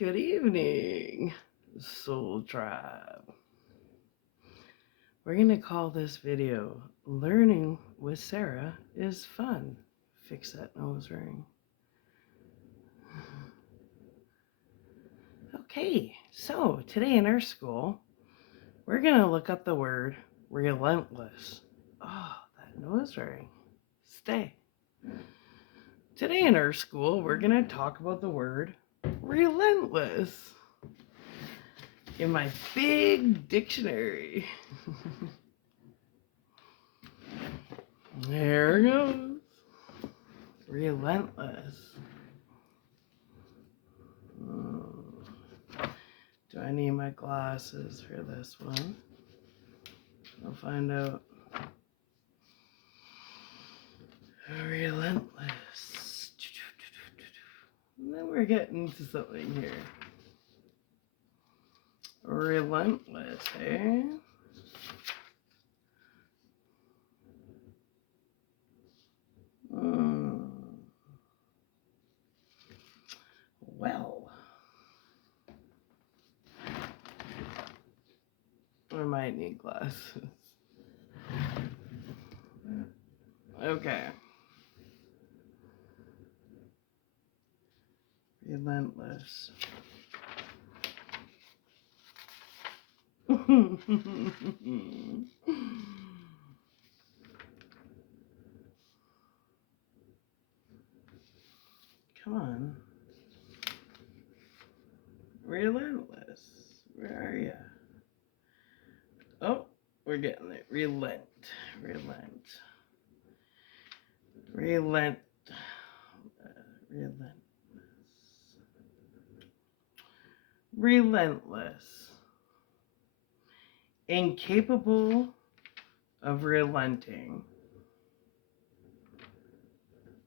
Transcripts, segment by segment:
Good evening, Soul Tribe. We're going to call this video Learning with Sarah is Fun. Fix that nose ring. Okay, so today in our school, we're going to look up the word relentless. Oh, that nose ring. Stay. Today in our school, we're going to talk about the word relentless. In my big dictionary. There goes. Relentless. Do I need my glasses for this one? I'll find out. Relentless. And then we're getting to something here. Relentless, eh? Well, I might need glasses. Okay. Relentless. Come on. Relentless. Where are you? Oh, we're getting it. Relent. Relentless. Incapable of relenting.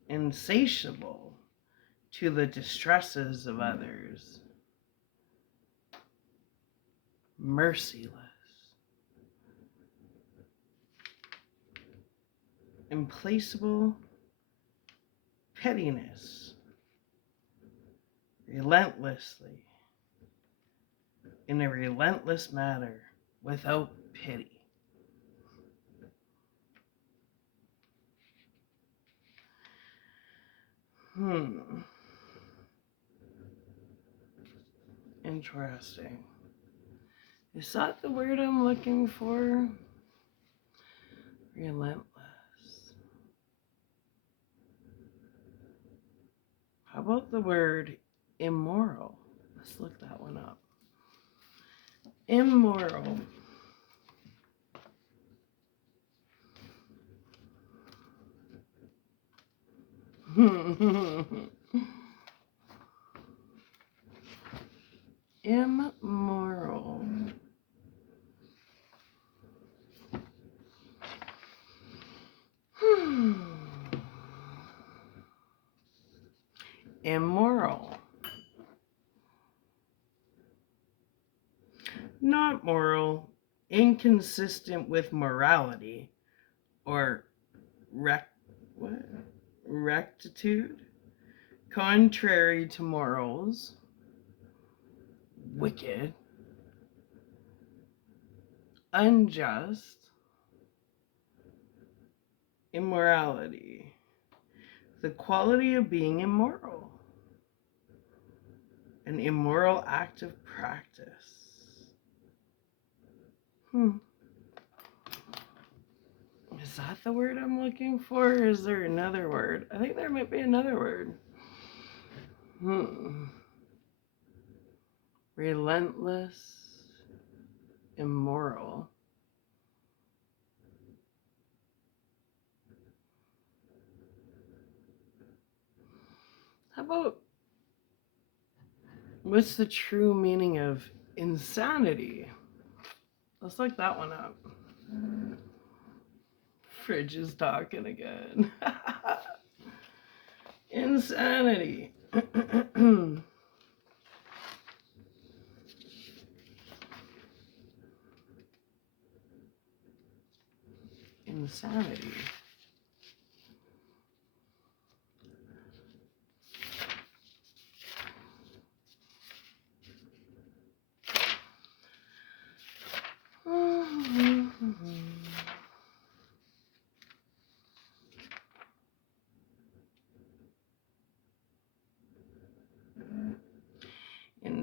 Insatiable to the distresses of others. Merciless. Implacable pettiness. Relentlessly. In a relentless manner. Without pity. Interesting. Is that the word I'm looking for? Relentless. How about the word immoral? Let's look that one up. Immoral. Immoral. Immoral. Not moral, inconsistent with morality, or rectitude, contrary to morals, wicked, unjust, immorality, the quality of being immoral, an immoral act of practice. Is that the word I'm looking for, or is there another word? I think there might be another word. Relentless, immoral. How about, what's the true meaning of insanity? Let's look that one up. Fridge is talking again. Insanity. Insanity.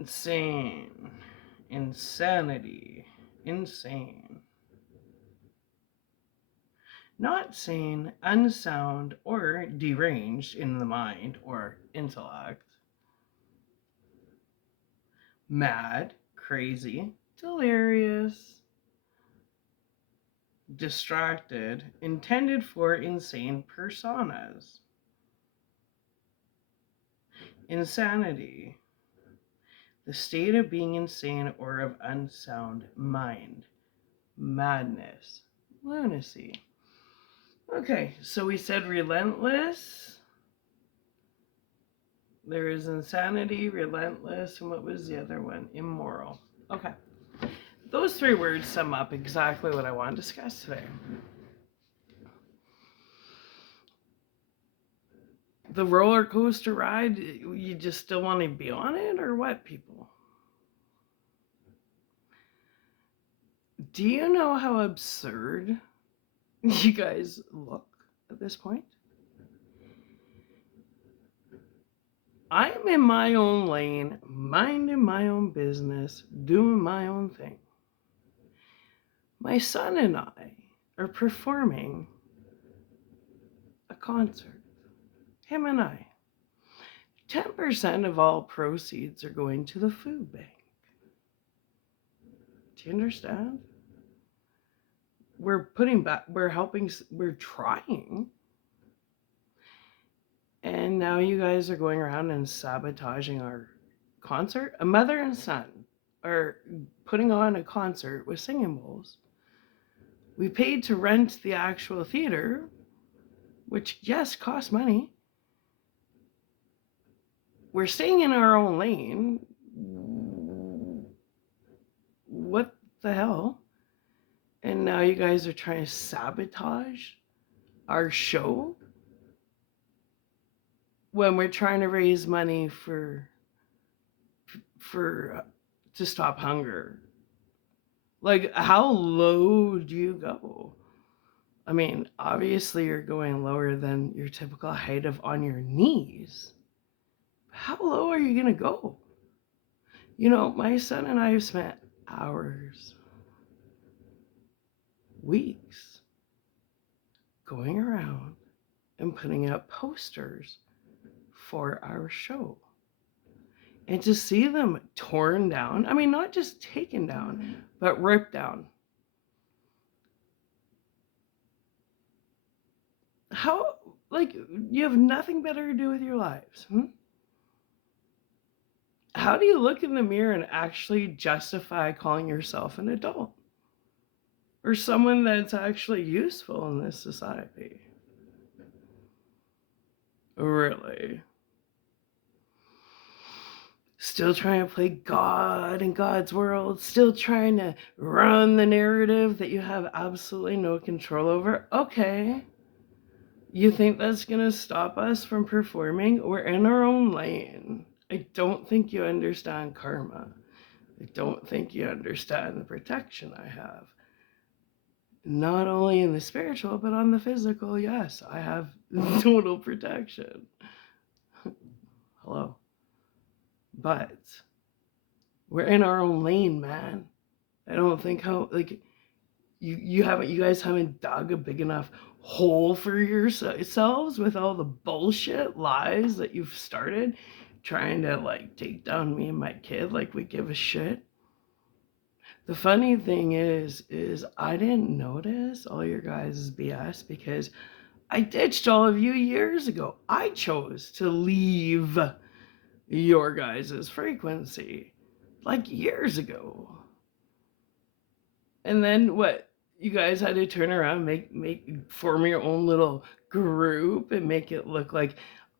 insane, insanity, insane. Not sane, unsound, or deranged in the mind or intellect. Mad, crazy, delirious, distracted, intended for insane personas. Insanity, the state of being insane or of unsound mind. Madness, lunacy. Okay, so we said relentless. There is insanity, relentless, and what was the other one? Immoral. Okay. Those three words sum up exactly what I want to discuss today. The roller coaster ride, you just still want to be on it, or what, people? Do you know how absurd you guys look at this point? I'm in my own lane, minding my own business, doing my own thing. My son and I are performing a concert. Him and I. 10% of all proceeds are going to the food bank. Do you understand? We're putting back, we're helping, we're trying. And now you guys are going around and sabotaging our concert. A mother and son are putting on a concert with singing bowls. We paid to rent the actual theater, which, yes, costs money. We're staying in our own lane. What the hell? And now you guys are trying to sabotage our show when we're trying to raise money for to stop hunger. Like, how low do you go? I mean, obviously you're going lower than your typical height of on your knees. How low are you gonna go? You know, my son and I have spent hours, weeks going around and putting up posters for our show. And to see them torn down, I mean, not just taken down, but ripped down. How, like, you have nothing better to do with your lives? How do you look in the mirror and actually justify calling yourself an adult? Or someone that's actually useful in this society? Really? Still trying to play God in God's world, still trying to run the narrative that you have absolutely no control over. Okay. You think that's going to stop us from performing? We're in our own lane. I don't think you understand karma. I don't think you understand the protection I have. Not only in the spiritual, but on the physical, yes, I have total protection. Hello. But we're in our own lane, man. I don't think you guys haven't dug a big enough hole for yourselves with all the bullshit lies that you've started trying to like take down me and my kid like we give a shit. The funny thing is I didn't notice all your guys' BS because I ditched all of you years ago. I chose to leave your guys' frequency like years ago. And then what? You guys had to turn around, form your own little group and make it look like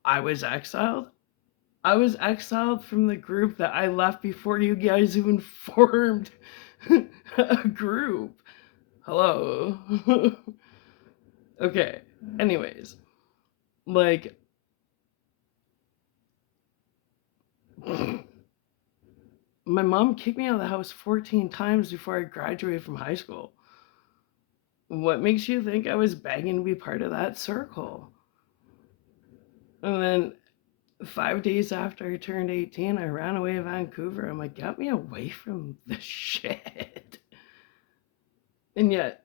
I was exiled. I was exiled from the group that I left before you guys even formed a group. Hello. Okay. Anyways, like, my mom kicked me out of the house 14 times before I graduated from high school. What makes you think I was begging to be part of that circle? And then 5 days after I turned 18, I ran away to Vancouver. I'm like, get me away from this shit. And yet,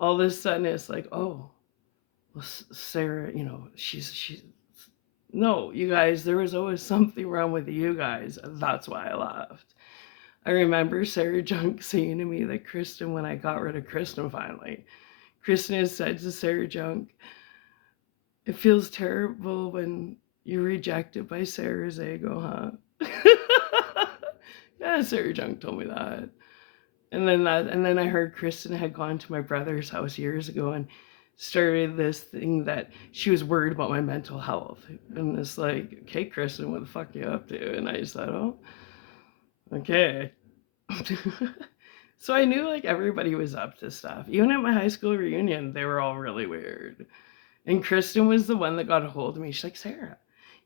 all of a sudden, it's like, oh, well, Sarah, she's. No, you guys, there was always something wrong with you guys. That's why I left. I remember Sarah Junk saying to me that Kristen, when I got rid of Kristen finally, Kristen has said to Sarah Junk, it feels terrible when you're rejected by Sarah's ego, huh? Yeah, Sarah Junk told me that. And then I heard Kristen had gone to my brother's house years ago and started this thing that she was worried about my mental health. And it's like, okay, Kristen, what the fuck are you up to? And I just thought, oh, okay. So I knew like everybody was up to stuff. Even at my high school reunion, they were all really weird. And Kristen was the one that got a hold of me. She's like, Sarah,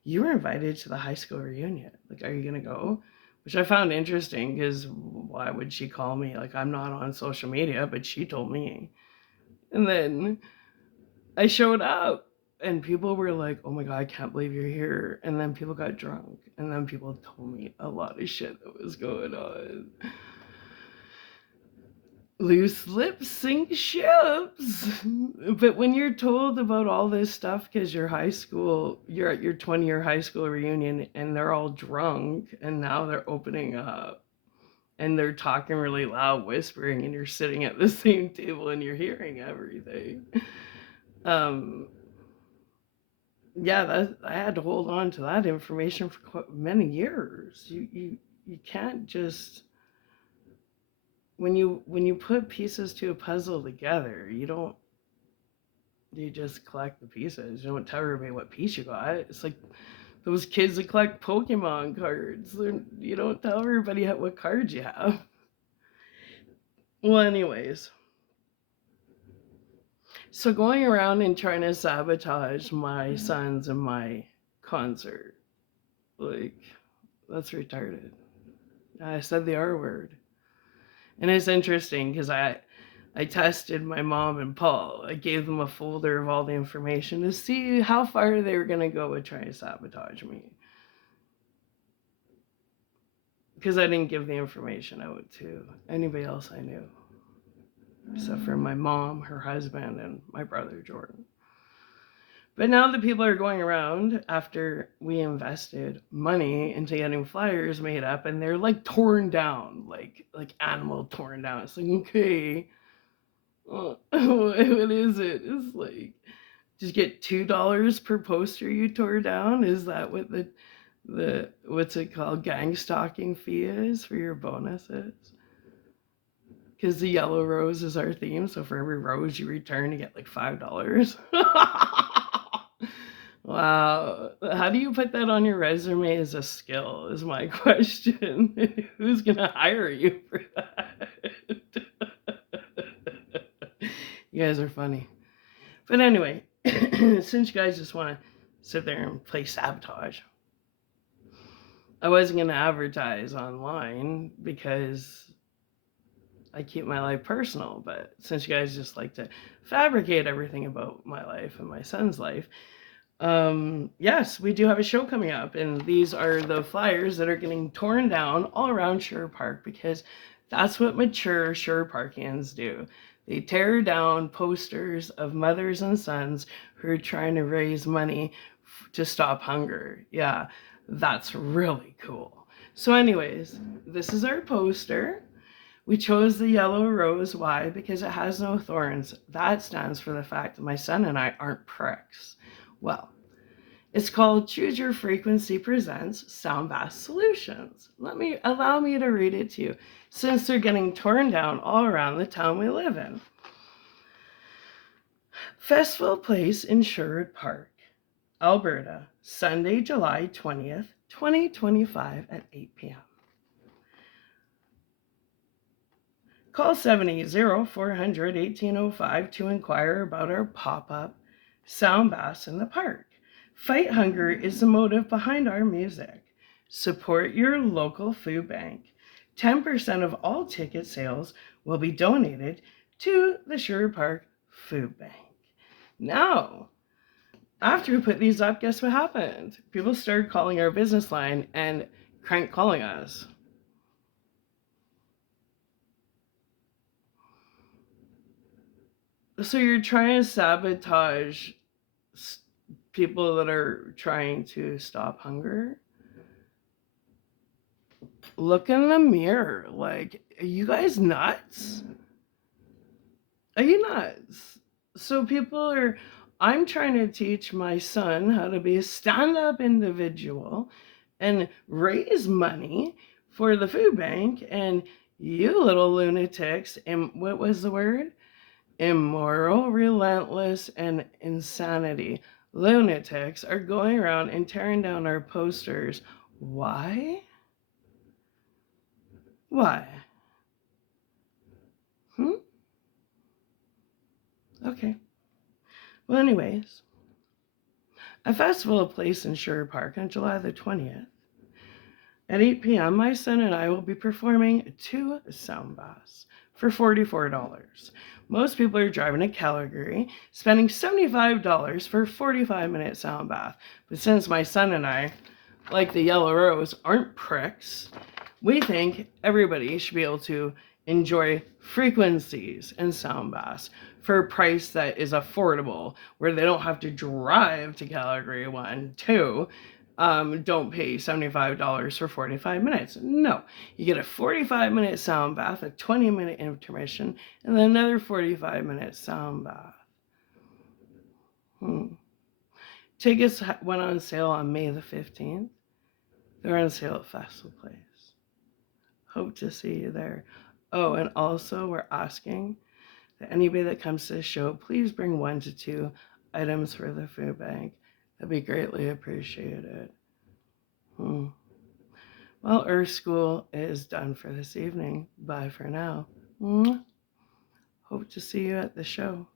you were invited to the high school reunion. Like, are you going to go? Which I found interesting because why would she call me? Like, I'm not on social media, but she told me. And then I showed up and people were like, oh my God, I can't believe you're here. And then people got drunk. And then people told me a lot of shit that was going on. Loose lips sink ships. But when you're told about all this stuff because you're at your 20-year high school reunion and they're all drunk and now they're opening up and they're talking really loud, whispering, and you're sitting at the same table and you're hearing everything. Yeah, I had to hold on to that information for quite many years. You can't just when you put pieces to a puzzle together, you just collect the pieces. You don't tell everybody what piece you got. It's like those kids that collect Pokemon cards. You don't tell everybody what cards you have. Well, anyways. So going around and trying to sabotage my sons and my concert, like, that's retarded. I said the R word. And it's interesting because I tested my mom and Paul. I gave them a folder of all the information to see how far they were going to go with trying to sabotage me. Because I didn't give the information out to anybody else I knew. Except for my mom, her husband, and my brother, Jordan. But now the people are going around after we invested money into getting flyers made up, and they're like torn down, like animal torn down. It's like, okay, what is it? It's like, just get $2 per poster you tore down. Is that what the what's it called, gang stalking fee is for your bonuses? Because the yellow rose is our theme, so for every rose you return, you get like $5. Wow. How do you put that on your resume as a skill is my question. Who's going to hire you for that? You guys are funny. But anyway, since you guys just want to sit there and play sabotage, I wasn't going to advertise online because I keep my life personal. But since you guys just like to fabricate everything about my life and my son's life, yes, we do have a show coming up, and these are the flyers that are getting torn down all around Sherwood Park because that's what mature Sherwood Parkians do. They tear down posters of mothers and sons who are trying to raise money to stop hunger. Yeah, that's really cool. So anyways, this is our poster. We chose the yellow rose. Why? Because it has no thorns. That stands for the fact that my son and I aren't pricks. Well, it's called Choose Your Frequency Presents Sound Bath Solutions. Allow me to read it to you, since they're getting torn down all around the town we live in. Festival Place in Sherwood Park, Alberta, Sunday, July 20th, 2025 at 8 p.m. Call 780-400-1805 to inquire about our pop-up sound baths in the park. Fight hunger is the motive behind our music. Support your local food bank. 10% of all ticket sales will be donated to the Sherwood Park Food Bank. Now, After we put these up, guess what happened? People started calling our business line and crank calling us. So you're trying to sabotage people that are trying to stop hunger? Look in the mirror. Like, are you guys nuts? Are you nuts? So people are, I'm trying to teach my son how to be a stand-up individual and raise money for the food bank, and you little lunatics, and what was the word? Immoral, relentless, and insanity. Lunatics are going around and tearing down our posters. Why? Why? Hmm? Okay. Well, anyways, a festival will place in Sherwood Park on July the 20th. At 8 p.m., my son and I will be performing 2 sound baths for $44. Most people are driving to Calgary, spending $75 for a 45-minute sound bath. But since my son and I, like the Yellow Rose, aren't pricks, we think everybody should be able to enjoy frequencies and sound baths for a price that is affordable, where they don't have to drive to Calgary. 1, 2, don't pay $75 for 45 minutes. No, you get a 45-minute sound bath, a 20-minute intermission, and then another 45-minute sound bath. Tickets went on sale on May the 15th. They're on sale at Festival Place. Hope to see you there. Oh, and also we're asking that anybody that comes to the show, please bring 1 to 2 items for the food bank. That'd be greatly appreciated. Well, Earth School is done for this evening. Bye for now. Hope to see you at the show.